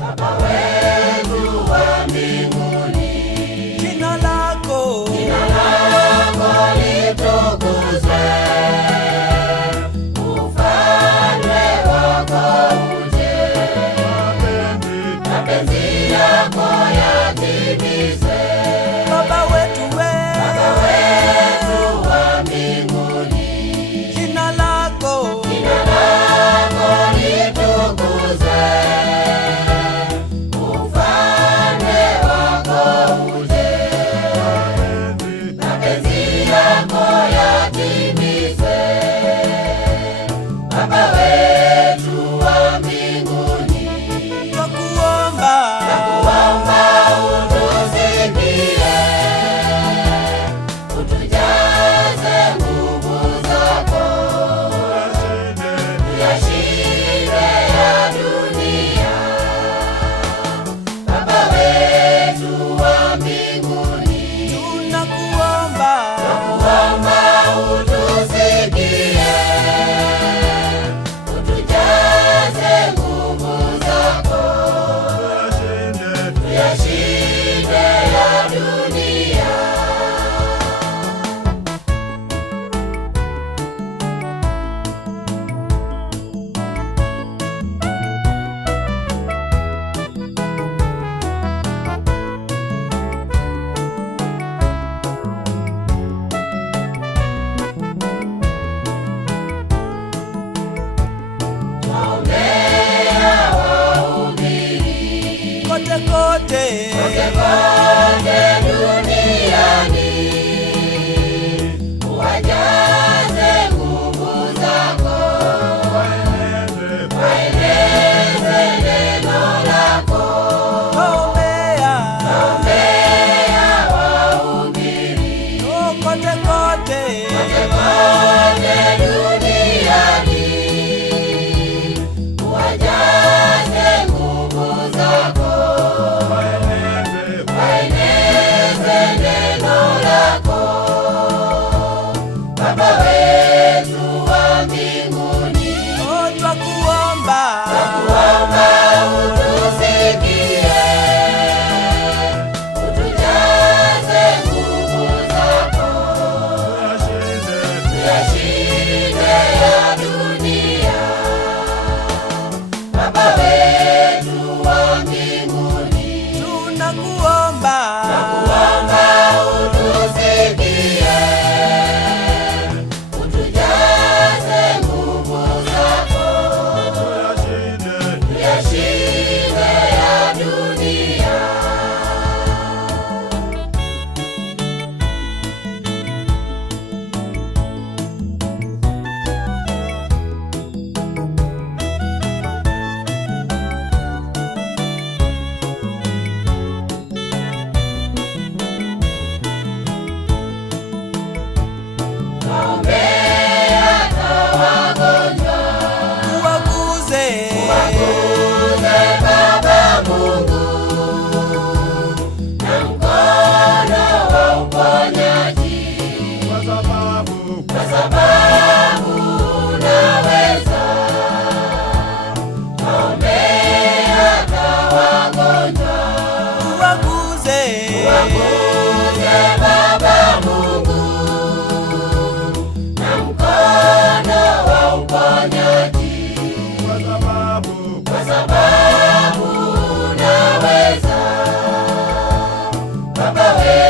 Baba wetu wa mbinguni, jina lako litukuzwe, ufalme wako uje, mapenzi yako yatimizwe. Baba wetu wa mbinguni, jina lako litukuzwe, ufalme wako uje, mapenzi yako yatimizwe. Baba wetu wa mbinguni, twakuomba utusikie, utujaze nguvu zako, tuyashinde ya dunia. Baba wetu wa mbinguni, tunakuomba utusikie, utujaze nguvu zako, tuyashinde ya dunia. Ombea wahubiri kote kote duniani, uwajaze nguvu zako, waeleze neno lako. ombea Wahubiri kote kote duniani, uwajaze nguvu zako, waeleze neno lako. Baba wetu wa mbinguni, twakuomba utusikie, utujaze nguvu zako, tuyashinde ya dunia. Baba wetu wa mbinguni, tunakuomba utusikie, utujaze nguvu zako, tuyashinde ya dunia. Ombea hata wagonjwa, uwaguze Baba Mungu, na mkono wa uponyaji, kwa sababu unaweza. Ombea hata wagonjwa, uwaguze Baba Mungu, na mkono wa uponyaji, kwa sababu unaweza. Baba wetu